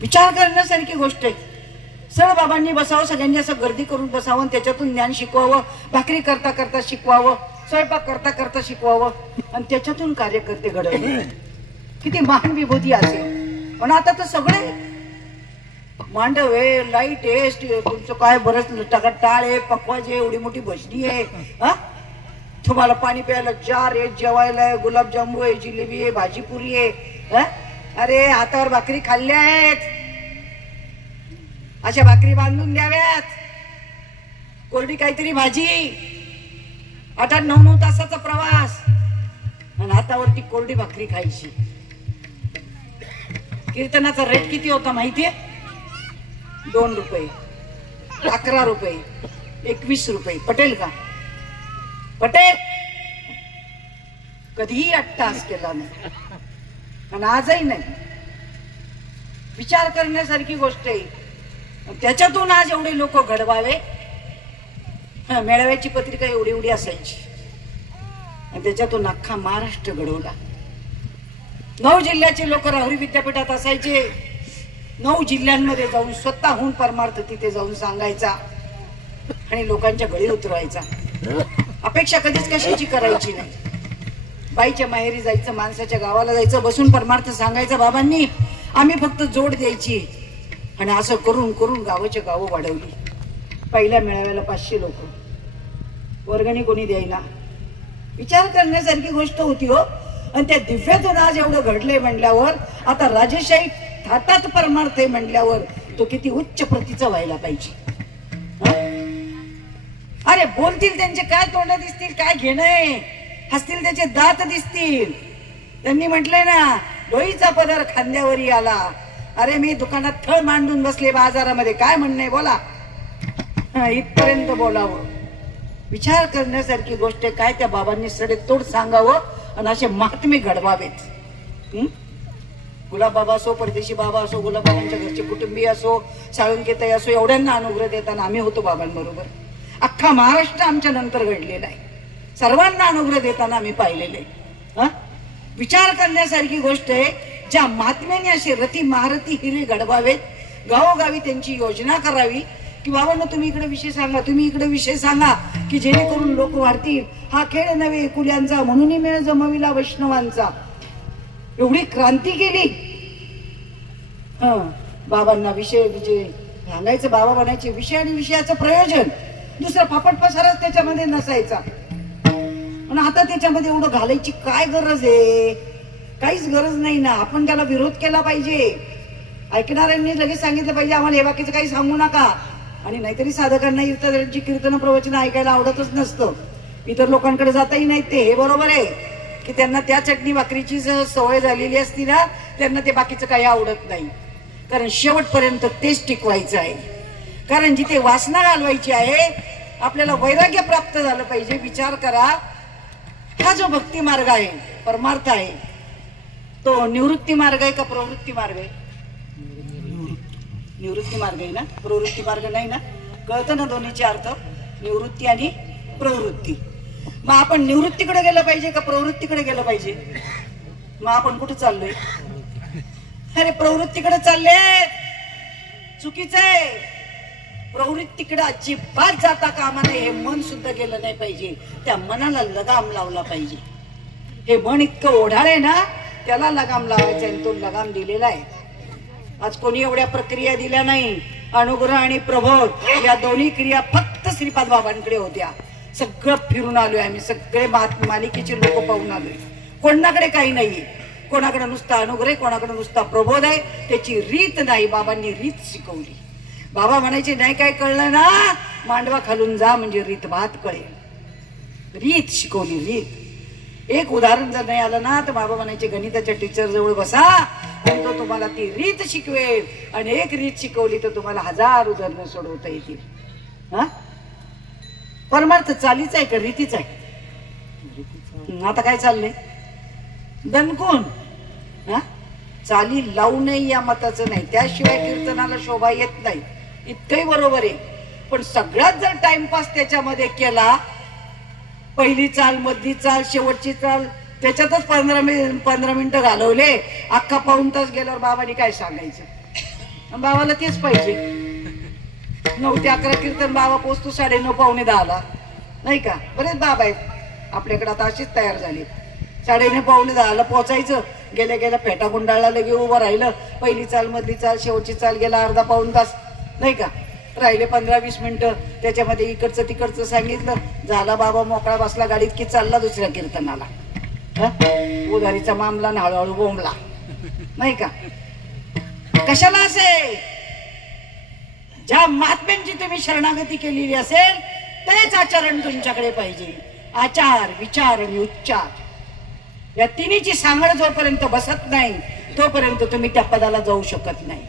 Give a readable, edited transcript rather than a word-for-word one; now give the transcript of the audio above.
विचार करण्यासारखी गोष्ट आहे. सरळ बाबांनी बसावं, सगळ्यांनी असं गर्दी करून बसावं, त्याच्यातून ज्ञान शिकवावं, भाकरी करता करता शिकवावं, स्वयंपाक करता करता शिकवावं आणि त्याच्यातून कार्यकर्ते घडवले. किती महान विभूती असेल. पण आता तर सगळे मांडव आहे, लाईट आहे, तुमचं काय बरंच टाळ आहे, पकवाज आहे, एवढी मोठी भजनी आहे, हा तुम्हाला पाणी प्यायला जार आहे, जेवायला आहे, गुलाबजामू आहे, जिलेबी आहे, भाजीपुरी आहे. अरे हातावर भाकरी खाल्ल्या आहेत, अशा भाकरी बांधून द्याव्यात, कोरडी काहीतरी भाजी, 8-9 तासाचा प्रवास आणि हातावरती कोरडी भाकरी खायची. कीर्तनाचा रेट किती होता माहितीये? 2 रुपये, 11 रुपये, 21 रुपये. पटेल का? पटेल? कधीही अट्टहास केला नाही आणि आजही नाही. विचार करण्यासारखी गोष्ट आहे. त्याच्यातून आज एवढे लोक घडवावे. मेळाव्याची पत्रिका एवढी एवढी असायची आणि त्याच्यातून अख्खा महाराष्ट्र घडवला. 9 जिल्ह्याचे लोक राहुरी विद्यापीठात असायचे. 9 जिल्ह्यांमध्ये जाऊन स्वतःहून परमार्थ तिथे जाऊन सांगायचा आणि लोकांच्या गळी उतरवायचा. अपेक्षा कधीच कशाची करायची नाही. बाईच्या माहेरी जायचं, माणसाच्या गावाला जायचं, बसून परमार्थ सांगायचा. बाबांनी आम्ही फक्त जोड द्यायची आणि असं करून करून गावाच्या गावं वाढवली. पहिल्या मेळाव्याला 500 लोक, वर्गणी कोणी द्यायला. विचार करण्यासारखी गोष्ट होती हो. आणि त्या दिव्यातून आज एवढं घडलंय म्हणल्यावर, आता राजेशाही थाटात परमार्थ आहे म्हणल्यावर तो किती उच्च प्रतीचा व्हायला पाहिजे. अरे बोलतील त्यांचे काय तोंड दिसतील, काय घेणं आहे, हसतील त्याचे दात दिसतील. त्यांनी म्हटलंय ना, डोईचा पदर खांद्यावरी आला. अरे मी दुकानात थळ मांडून बसले बाजारामध्ये, काय म्हणणं आहे बोला. इथपर्यंत बोलावं. विचार करण्यासारखी गोष्ट आहे. काय त्या बाबांनी सडेतोड सांगावं आणि असे महात्मे घडवावेत. गुलाबबाबा असो, परदेशी बाबा असो, गुलाबबाबांच्या घरचे कुटुंबीय असो, साळुंकेताई असो, एवढ्यांना अनुग्रह देताना आम्ही होतो बाबांबरोबर. अख्खा महाराष्ट्र आमच्या नंतर घडलेला आहे. सर्वांना अनुग्रह देताना आम्ही पाहिलेलं आहे. विचार करण्यासारखी गोष्ट आहे. ज्या महात्म्याने असे रती महारथी हिरे घडवावेत, गावोगावी त्यांची योजना करावी की बाबांनो तुम्ही इकडे विषय सांगा, तुम्ही इकडे विषय सांगा, की जेणेकरून लोक वाढतील. हा खेळ नव्हे कुल्यांचा, म्हणून मेळ जमविला वैष्णवांचा. एवढी क्रांती केली. बाबांना विषय सांगायचं, बाबा बनायचे, विषय आणि विषयाचं प्रयोजन. दुसरा फापट पसारच त्याच्यामध्ये नसायचा. आणि आता त्याच्यामध्ये एवढं घालायची काय गरज आहे? काहीच गरज नाही ना. आपण त्याला विरोध केला पाहिजे. ऐकणाऱ्यांनी लगेच सांगितलं पाहिजे आम्हाला हे बाकीचं काही सांगू नका. आणि नाहीतरी साधकांना इतरांची कीर्तन प्रवचन ऐकायला आवडतच नसतं. इतर लोकांकडे जाताही नाहीत ते. हे बरोबर आहे की त्यांना त्या चटणी भाकरीची सवय झालेली असती ना, त्यांना ते बाकीचं काही आवडत नाही. कारण शेवटपर्यंत तेच टिकवायचं आहे. कारण जिथे वासना घालवायची आहे, आपल्याला वैराग्य प्राप्त झालं पाहिजे. विचार करा, हा जो भक्ती मार्ग आहे, परमार्थ आहे, तो निवृत्ती मार्ग आहे का प्रवृत्ती मार्ग आहे? निवृत्ती मार्ग आहे ना, प्रवृत्ती मार्ग नाही ना. कळतं ना दोन्हीचे अर्थ, निवृत्ती आणि प्रवृत्ती. मग आपण निवृत्तीकडे गेलं पाहिजे का प्रवृत्तीकडे गेलं पाहिजे? मग आपण कुठे चाललोय? अरे प्रवृत्तीकडे चालले, चुकीचं आहे. प्रवृत्तीकडे अजिबात जाता कामा नये. हे मन सुद्धा गेलं नाही पाहिजे. त्या मनाला लगाम लावला पाहिजे. हे मन इतकं ओढाळ आहे ना, त्याला लगाम लावायचा आहे. तो लगाम दिलेला आहे. आज कोणी एवढ्या प्रक्रिया दिल्या नाही. अनुग्रह आणि प्रबोध या दोन्ही क्रिया फक्त श्रीपाद बाबांकडे होत्या. सगळं फिरून आलोय आम्ही, सगळे मालिकेचे लोक पाहून आलोय. कोणाकडे काही नाहीये. कोणाकडे नुसता अनुग्रह, कोणाकडे नुसता प्रबोध आहे. त्याची रीत नाही. बाबांनी रीत शिकवली. बाबा म्हणायचे नाही काय कळलं ना, मांडवा खालून जा म्हणजे रीत भात कळेल. रीत शिकवली, रीत. एक उदाहरण जर नाही आलं ना, तर बाबा म्हणायचे गणिताच्या टीचर जवळ बसा आणि तो तुम्हाला ती रीत शिकवेल. आणि एक रीत शिकवली तर तुम्हाला 1000 उदाहरणं सोडवता येतील. हा, परमार्थ चालीच आहे का रीतीच आहे? आता काय चाललंय? दणकून चाली लावू नये या मताचं नाही. त्याशिवाय कीर्तनाला शोभा येत नाही. इतकंही बरोबर आहे. पण सगळ्यात जर टाइमपास त्याच्यामध्ये केला, पहिली चाल, मधली चाल, शेवटची चाल, त्याच्यातच 15 मिनिटं घालवले, अख्खा पाऊण तास गेल्यावर बाबांनी काय सांगायचं? बाबाला तेच पाहिजे. 9 ते 11 कीर्तन बाबा पोचतो 9:30 पावणे 10ला, नाही का? बरेच बाबा आहेत आपल्याकडे आता अशीच तयार झाली. 9:30 पावणे 10ला पोचायचं. गेल्या गेल्या फेटा गुंडाळला लगे उभं राहिलं. पहिली चाल, मधली चाल, शेवटची चाल, गेला अर्धा पाऊण तास, नाही का? राहिले 15-20 मिनिटं. त्याच्यामध्ये इकडचं तिकडचं सांगितलं, झाला बाबा मोकळा बसला गाडीत की चालला दुसऱ्या कीर्तनाला. उधारीचा मामला हळूहळू बोंबला, नाही का? कशाला असे? ज्या महात्म्यांची तुम्ही शरणागती केलेली असेल तेच आचरण तुमच्याकडे पाहिजे. आचार, विचार आणि उच्चार या तिन्हीची सांगड जोपर्यंत बसत नाही तोपर्यंत तुम्ही त्या पदाला जाऊ शकत नाही.